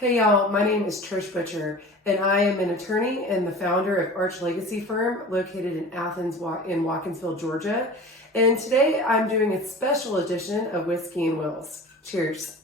Hey y'all, my name is Trish Butcher, and I am an attorney and the founder of Arch Legacy Firm located in Athens, in Watkinsville, Georgia. And today I'm doing a special edition of Whiskey and Wills. Cheers.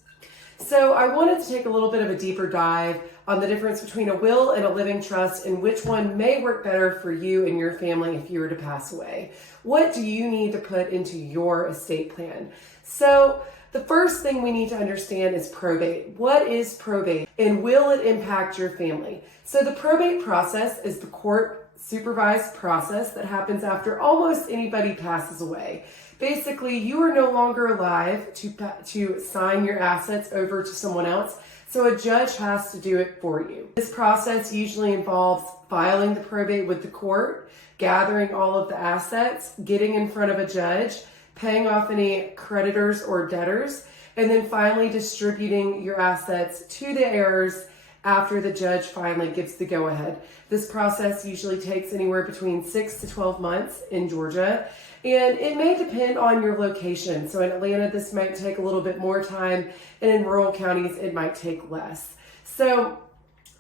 So I wanted to take a little bit of a deeper dive on the difference between a will and a living trust and which one may work better for you and your family if you were to pass away. What do you need to put into your estate plan? So the first thing we need to understand is probate. What is probate and will it impact your family? So the probate process is the court supervised process that happens after almost anybody passes away. Basically, you are no longer alive to sign your assets over to someone else, so a judge has to do it for you. This process usually involves filing the probate with the court, gathering all of the assets, getting in front of a judge, paying off any creditors or debtors, and then finally distributing your assets to the heirs after the judge finally gives the go-ahead. This process usually takes anywhere between 6 to 12 months in Georgia, and it may depend on your location. So in Atlanta, this might take a little bit more time, and in rural counties, it might take less. So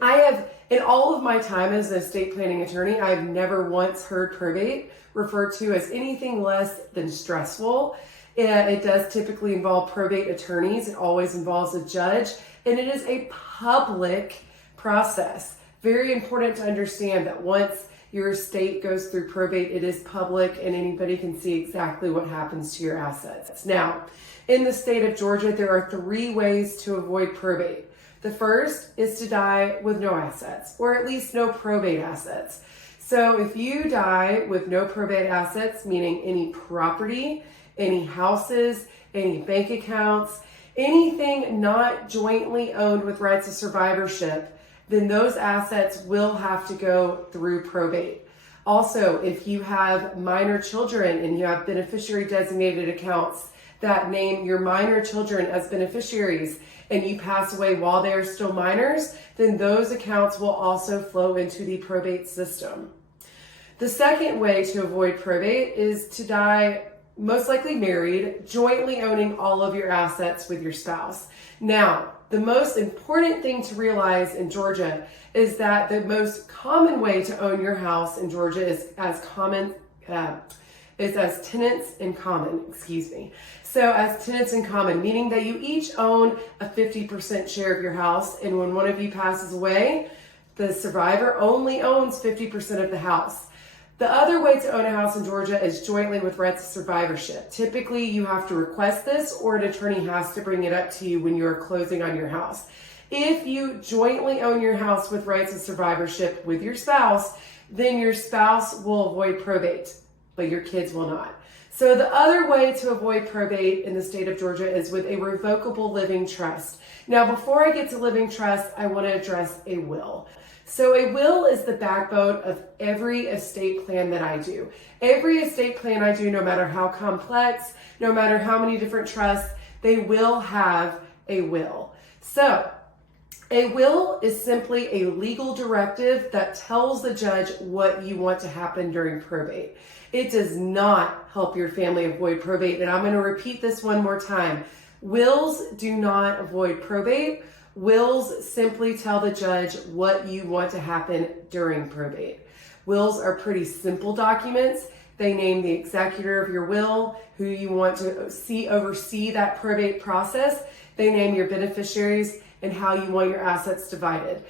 I have, in all of my time as an estate planning attorney, I've never once heard probate referred to as anything less than stressful. It does typically involve probate attorneys. It always involves a judge, and it is a public process. Very important to understand that once your estate goes through probate, it is public and anybody can see exactly what happens to your assets. Now, in the state of Georgia, there are 3 ways to avoid probate. The first is to die with no assets, or at least no probate assets. So if you die with no probate assets, meaning any property, any houses, any bank accounts, anything not jointly owned with rights of survivorship, then those assets will have to go through probate. Also, if you have minor children and you have beneficiary designated accounts that name your minor children as beneficiaries and you pass away while they are still minors, then those accounts will also flow into the probate system. The second way to avoid probate is to die most likely married, jointly owning all of your assets with your spouse. Now, the most important thing to realize in Georgia is that the most common way to own your house in Georgia is as tenants in common, So as tenants in common, meaning that you each own a 50% share of your house, and when one of you passes away, the survivor only owns 50% of the house. The other way to own a house in Georgia is jointly with rights of survivorship. Typically, you have to request this or an attorney has to bring it up to you when you are closing on your house. If you jointly own your house with rights of survivorship with your spouse, then your spouse will avoid probate, but your kids will not. So the other way to avoid probate in the state of Georgia is with a revocable living trust. Now, before I get to living trust, I want to address a will. So a will is the backbone of every estate plan that I do. Every estate plan I do, no matter how complex, no matter how many different trusts, they will have a will. So a will is simply a legal directive that tells the judge what you want to happen during probate. It does not help your family avoid probate. And I'm going to repeat this one more time. Wills do not avoid probate. Wills simply tell the judge what you want to happen during probate. Wills are pretty simple documents. They name the executor of your will, who you want to oversee that probate process. They name your beneficiaries and how you want your assets divided.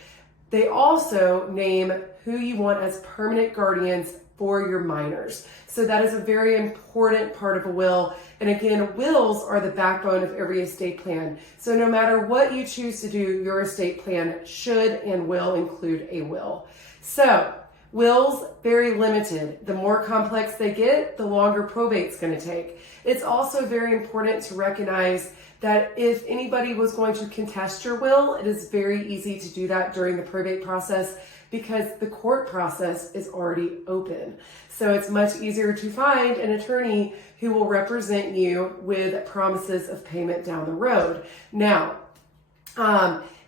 They also name who you want as permanent guardians for your minors. So that is a very important part of a will. And again, wills are the backbone of every estate plan. So no matter what you choose to do, your estate plan should and will include a will. So wills, very limited. The more complex they get, the longer probate's going to take. It's also very important to recognize that if anybody was going to contest your will, it is very easy to do that during the probate process because the court process is already open. So it's much easier to find an attorney who will represent you with promises of payment down the road. Now,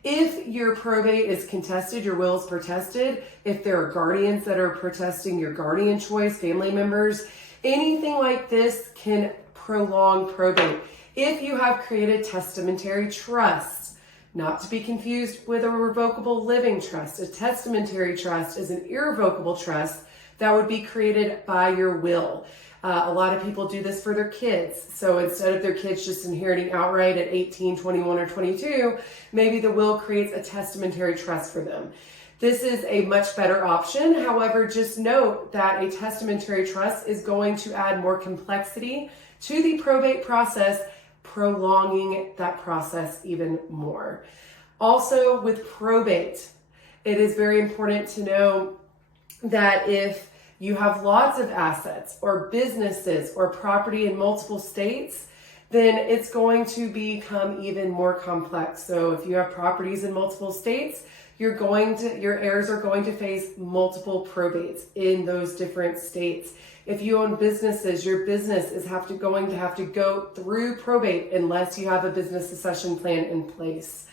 if your probate is contested, your will is protested, if there are guardians that are protesting your guardian choice, family members, anything like this can prolong probate. If you have created testamentary trusts, not to be confused with a revocable living trust. A testamentary trust is an irrevocable trust that would be created by your will. A lot of people do this for their kids. So instead of their kids just inheriting outright at 18, 21, or 22, maybe the will creates a testamentary trust for them. This is a much better option. However, just note that a testamentary trust is going to add more complexity to the probate process, prolonging that process even more. Also, with probate, it is very important to know that if you have lots of assets or businesses or property in multiple states, then it's going to become even more complex. So if you have properties in multiple states, your heirs are going to face multiple probates in those different states. If you own businesses, your business is going to have to go through probate unless you have a business succession plan in place.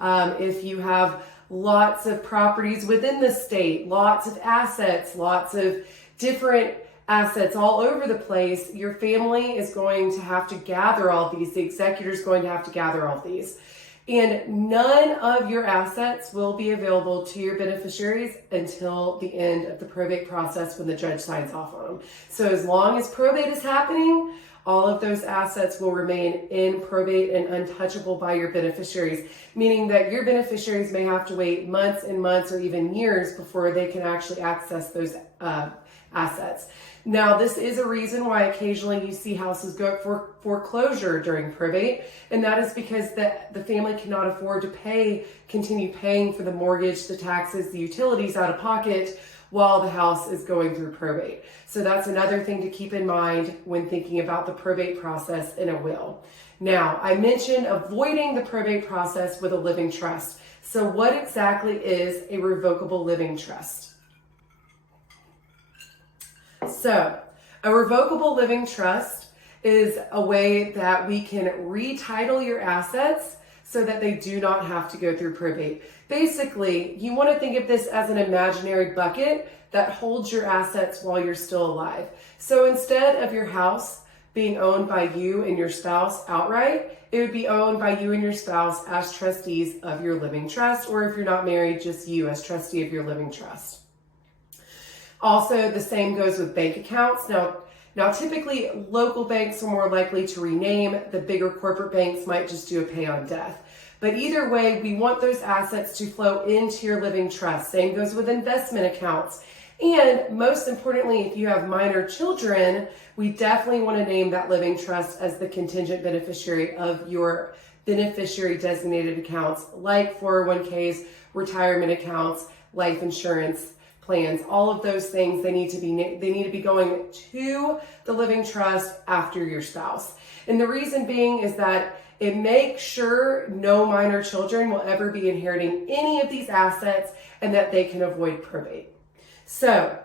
If you have lots of properties within the state, lots of assets, lots of different assets all over the place, your family is going to have to gather all these. The executor is going to have to gather all these. And none of your assets will be available to your beneficiaries until the end of the probate process when the judge signs off on them. So as long as probate is happening, all of those assets will remain in probate and untouchable by your beneficiaries, meaning that your beneficiaries may have to wait months and months or even years before they can actually access those assets. Now, this is a reason why occasionally you see houses go up for foreclosure during probate, and that is because the family cannot afford to continue paying for the mortgage, the taxes, the utilities out of pocket while the house is going through probate. So that's another thing to keep in mind when thinking about the probate process in a will. Now, I mentioned avoiding the probate process with a living trust. So what exactly is a revocable living trust? So, a revocable living trust is a way that we can retitle your assets so that they do not have to go through probate. Basically, you want to think of this as an imaginary bucket that holds your assets while you're still alive. So instead of your house being owned by you and your spouse outright, it would be owned by you and your spouse as trustees of your living trust, or if you're not married, just you as trustee of your living trust. Also, the same goes with bank accounts. Now, typically, local banks are more likely to rename. The bigger corporate banks might just do a pay on death. But either way, we want those assets to flow into your living trust. Same goes with investment accounts. And most importantly, if you have minor children, we definitely want to name that living trust as the contingent beneficiary of your beneficiary designated accounts, like 401ks, retirement accounts, life insurance plans. All of those things, they need to be going to the living trust after your spouse. And the reason being is that it makes sure no minor children will ever be inheriting any of these assets and that they can avoid probate. So,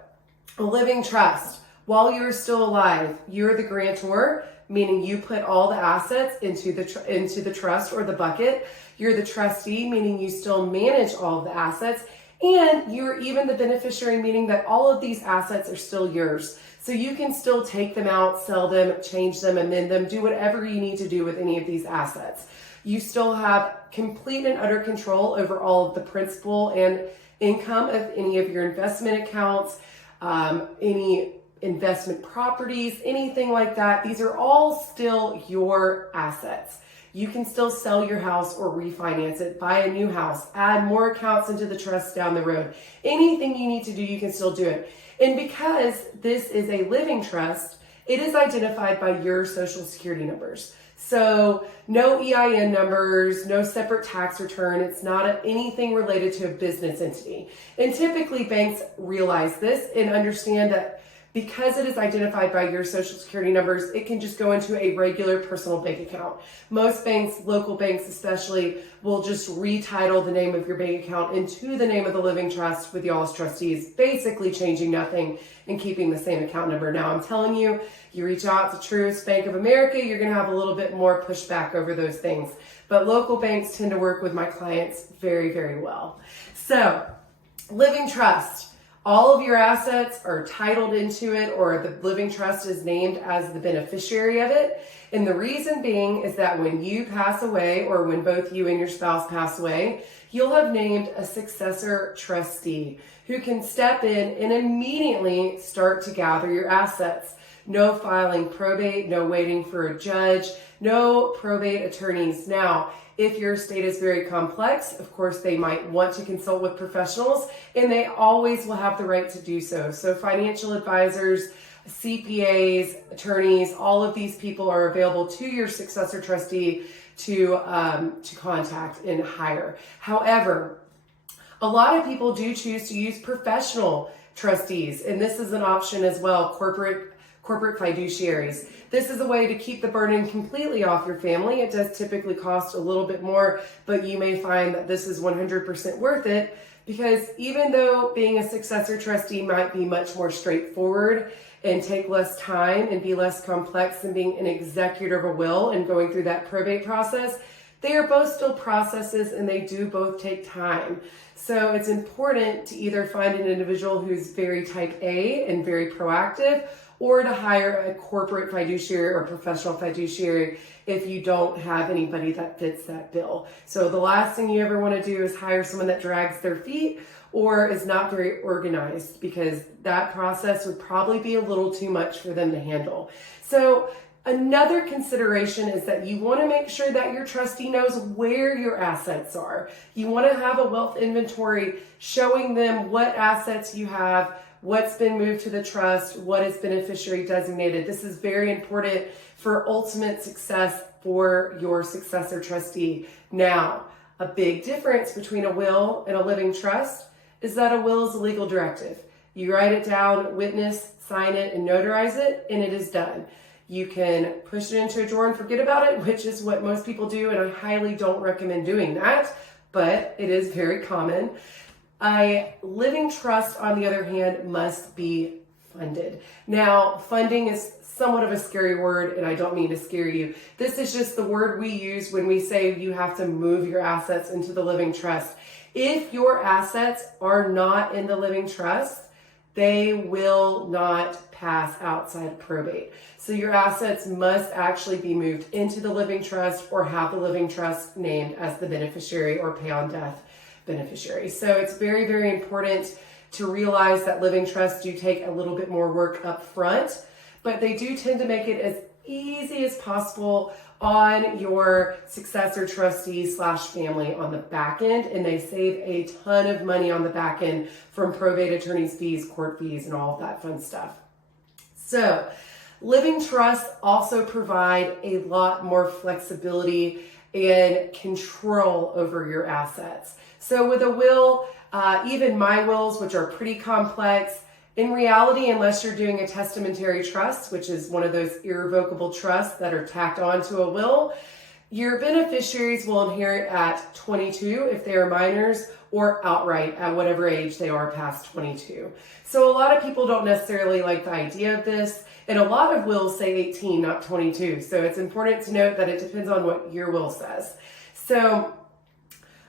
a living trust, while you're still alive, you're the grantor, meaning you put all the assets into the trust or the bucket. You're the trustee, meaning you still manage all of the assets. And you're even the beneficiary, meaning that all of these assets are still yours. So you can still take them out, sell them, change them, amend them, do whatever you need to do with any of these assets. You still have complete and utter control over all of the principal and income of any of your investment accounts, any investment properties, anything like that. These are all still your assets. You can still sell your house or refinance it, buy a new house, add more accounts into the trust down the road. Anything you need to do, you can still do it. And because this is a living trust, it is identified by your social security numbers. So no EIN numbers, no separate tax return. It's not anything related to a business entity. And typically banks realize this and understand that because it is identified by your social security numbers, it can just go into a regular personal bank account. Most banks, local banks especially, will just retitle the name of your bank account into the name of the living trust with y'all as trustees, basically changing nothing and keeping the same account number. Now, I'm telling you, you reach out to Truist Bank of America, you're gonna have a little bit more pushback over those things. But local banks tend to work with my clients very, very well. So, living trust. All of your assets are titled into it, or the living trust is named as the beneficiary of it. And the reason being is that when you pass away, or when both you and your spouse pass away, you'll have named a successor trustee who can step in and immediately start to gather your assets. No filing probate, no waiting for a judge, no probate attorneys. Now, if your estate is very complex, of course, they might want to consult with professionals, and they always will have the right to do so. So financial advisors, CPAs, attorneys, all of these people are available to your successor trustee to contact and hire. However, a lot of people do choose to use professional trustees, and this is an option as well, corporate fiduciaries. This is a way to keep the burden completely off your family. It does typically cost a little bit more, but you may find that this is 100% worth it, because even though being a successor trustee might be much more straightforward and take less time and be less complex than being an executor of a will and going through that probate process, they are both still processes and they do both take time. So it's important to either find an individual who's very type A and very proactive, or to hire a corporate fiduciary or professional fiduciary if you don't have anybody that fits that bill. So the last thing you ever want to do is hire someone that drags their feet or is not very organized, because that process would probably be a little too much for them to handle. So another consideration is that you want to make sure that your trustee knows where your assets are. You want to have a wealth inventory showing them what assets you have, what's been moved to the trust, what is beneficiary designated. This is very important for ultimate success for your successor trustee. Now, a big difference between a will and a living trust is that a will is a legal directive. You write it down, witness, sign it, and notarize it, and it is done. You can push it into a drawer and forget about it, which is what most people do, and I highly don't recommend doing that, but it is very common. A living trust, on the other hand, must be funded. Now, funding is somewhat of a scary word, and I don't mean to scare you. This is just the word we use when we say you have to move your assets into the living trust. If your assets are not in the living trust, they will not pass outside of probate. So your assets must actually be moved into the living trust, or have the living trust named as the beneficiary or pay on death beneficiary. So it's very, very important to realize that living trusts do take a little bit more work up front, but they do tend to make it as easy as possible on your successor trustee / family on the back end, and they save a ton of money on the back end from probate attorneys' fees, court fees, and all of that fun stuff. So living trusts also provide a lot more flexibility and control over your assets. So with a will, even my wills, which are pretty complex, in reality, unless you're doing a testamentary trust, which is one of those irrevocable trusts that are tacked onto a will, your beneficiaries will inherit at 22 if they are minors, or outright at whatever age they are past 22. So a lot of people don't necessarily like the idea of this, and a lot of wills say 18, not 22. So it's important to note that it depends on what your will says. So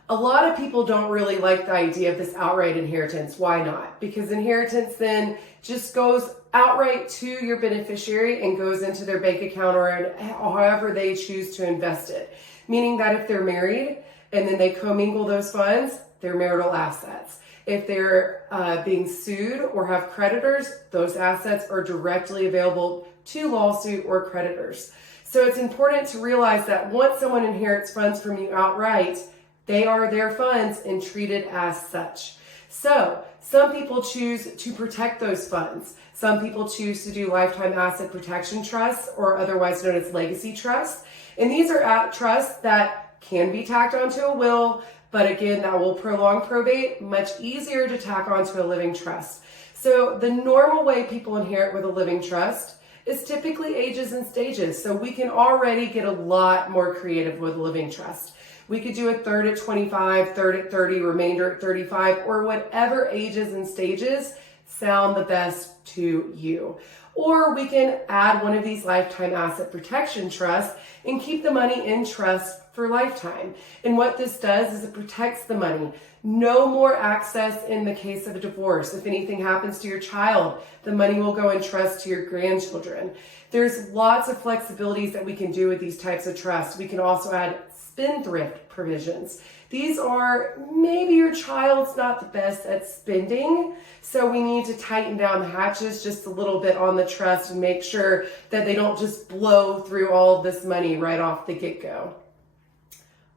a lot of people don't really like the idea of this outright inheritance. Why not? Because inheritance then just goes outright to your beneficiary and goes into their bank account, or however they choose to invest it. Meaning that if they're married and then they commingle those funds, they're marital assets. If they're being sued or have creditors, those assets are directly available to lawsuit or creditors. So it's important to realize that once someone inherits funds from you outright, they are their funds and treated as such. So some people choose to protect those funds. Some people choose to do lifetime asset protection trusts, or otherwise known as legacy trusts. And these are trusts that can be tacked onto a will, but again, that will prolong probate, much easier to tack onto a living trust. So the normal way people inherit with a living trust is typically ages and stages. So we can already get a lot more creative with a living trust. We could do a third at 25, third at 30, remainder at 35, or whatever ages and stages sound the best to you. or we can add one of these lifetime asset protection trusts and keep the money in trust for lifetime. And what this does is it protects the money. No more access in the case of a divorce. If anything happens to your child, the money will go in trust to your grandchildren. There's lots of flexibilities that we can do with these types of trusts. We can also add spendthrift provisions. These are, maybe your child's not the best at spending, so we need to tighten down the hatches just a little bit on the trust and make sure that they don't just blow through all of this money right off the get-go.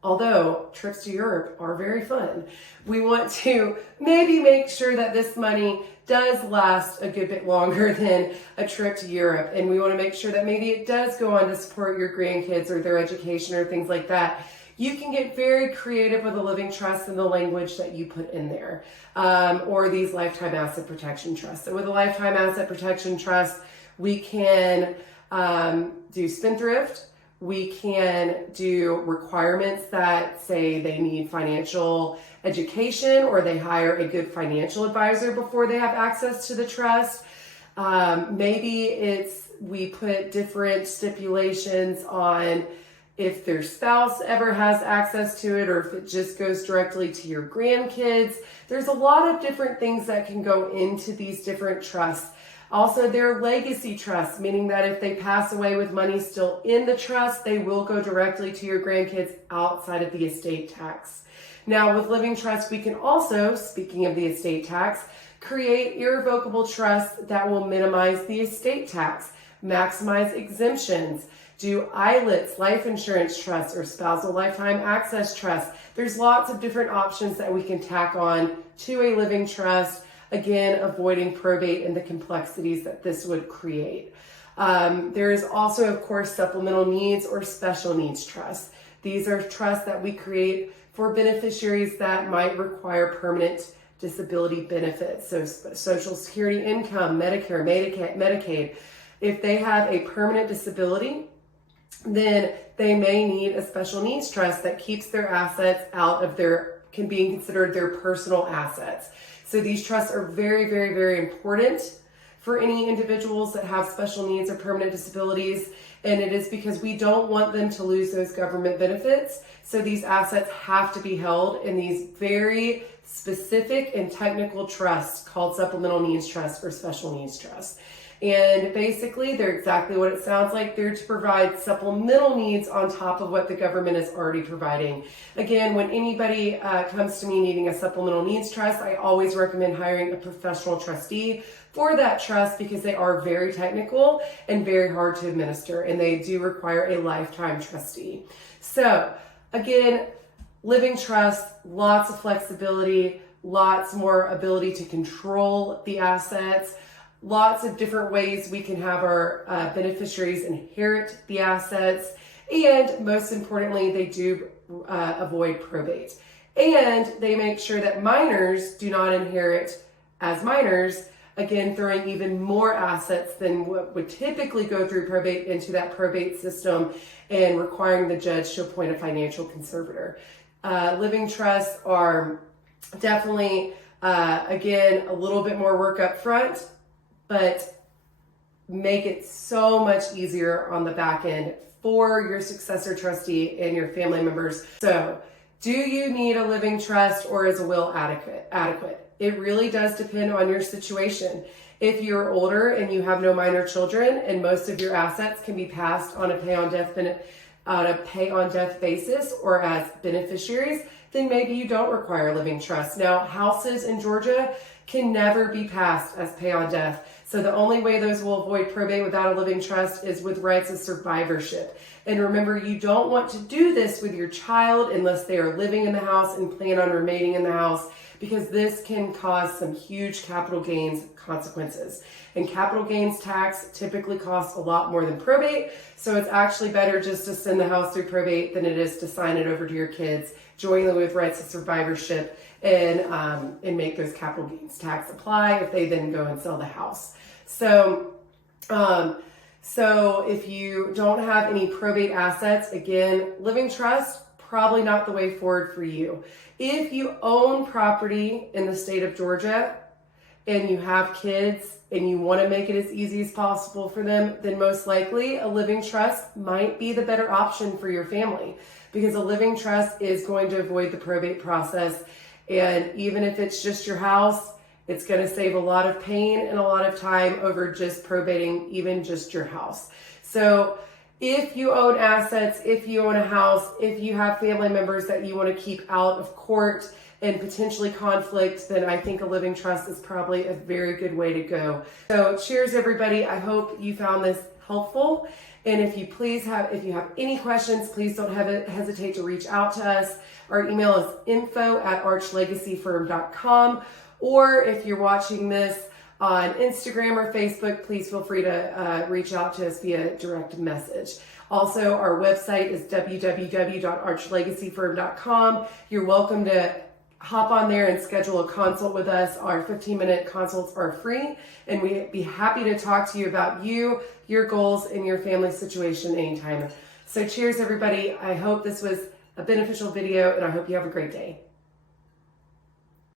Although trips to Europe are very fun, we want to maybe make sure that this money does last a good bit longer than a trip to Europe. And we want to make sure that maybe it does go on to support your grandkids or their education or things like that. You can get very creative with a living trust and the language that you put in there, or these lifetime asset protection trusts. So with a lifetime asset protection trust, we can do spendthrift. We can do requirements that say they need financial education or they hire a good financial advisor before they have access to the trust. Maybe we put different stipulations on if their spouse ever has access to it or if it just goes directly to your grandkids. There's a lot of different things that can go into these different trusts. Also, they're legacy trusts, meaning that if they pass away with money still in the trust, they will go directly to your grandkids outside of the estate tax. Now, with living trusts, we can also, speaking of the estate tax, create irrevocable trusts that will minimize the estate tax, maximize exemptions, do ILITs, life insurance trusts, or spousal lifetime access trusts. There's lots of different options that we can tack on to a living trust. Again, avoiding probate and the complexities that this would create. There is also, of course, supplemental needs or special needs trusts. These are trusts that we create for beneficiaries that might require permanent disability benefits. So Social Security income, Medicare, Medicaid. If they have a permanent disability, then they may need a special needs trust that keeps their assets out of can be considered their personal assets. So these trusts are very, very, very important for any individuals that have special needs or permanent disabilities. And it is because we don't want them to lose those government benefits. So these assets have to be held in these very specific and technical trusts called supplemental needs trusts or special needs trusts. And basically, they're exactly what it sounds like. They're to provide supplemental needs on top of what the government is already providing. Again, when anybody comes to me needing a supplemental needs trust, I always recommend hiring a professional trustee for that trust because they are very technical and very hard to administer, and they do require a lifetime trustee. So, again, living trust, lots of flexibility, lots more ability to control the assets. Lots of different ways we can have our beneficiaries inherit the assets. And most importantly, they do avoid probate. And they make sure that minors do not inherit as minors, again, throwing even more assets than what would typically go through probate into that probate system and requiring the judge to appoint a financial conservator. Living trusts are definitely, again, a little bit more work up front, but make it so much easier on the back end for your successor trustee and your family members. So, do you need a living trust or is a will adequate? It really does depend on your situation. If you're older and you have no minor children and most of your assets can be passed on a pay on death basis or as beneficiaries, then maybe you don't require a living trust. Now, houses in Georgia can never be passed as pay on death. So the only way those will avoid probate without a living trust is with rights of survivorship. And remember, you don't want to do this with your child unless they are living in the house and plan on remaining in the house, because this can cause some huge capital gains consequences. And capital gains tax typically costs a lot more than probate. So it's actually better just to send the house through probate than it is to sign it over to your kids, jointly with rights of survivorship, and make those capital gains tax apply if they then go and sell the house. So if you don't have any probate assets, again, living trust, probably not the way forward for you. If you own property in the state of Georgia and you have kids and you want to make it as easy as possible for them, then most likely a living trust might be the better option for your family, because a living trust is going to avoid the probate process. And even if it's just your house, it's going to save a lot of pain and a lot of time over just probating even just your house. So if you own assets, if you own a house, if you have family members that you want to keep out of court and potentially conflict, then I think a living trust is probably a very good way to go. So cheers, everybody. I hope you found this helpful. And if you have any questions, please don't hesitate to reach out to us. Our email is info@archlegacyfirm.com. Or if you're watching this on Instagram or Facebook, please feel free to reach out to us via direct message. Also, our website is www.archlegacyfirm.com. You're welcome to hop on there and schedule a consult with us. Our 15-minute consults are free, and we'd be happy to talk to you about you, your goals, and your family situation anytime. So cheers, everybody. I hope this was a beneficial video, and I hope you have a great day.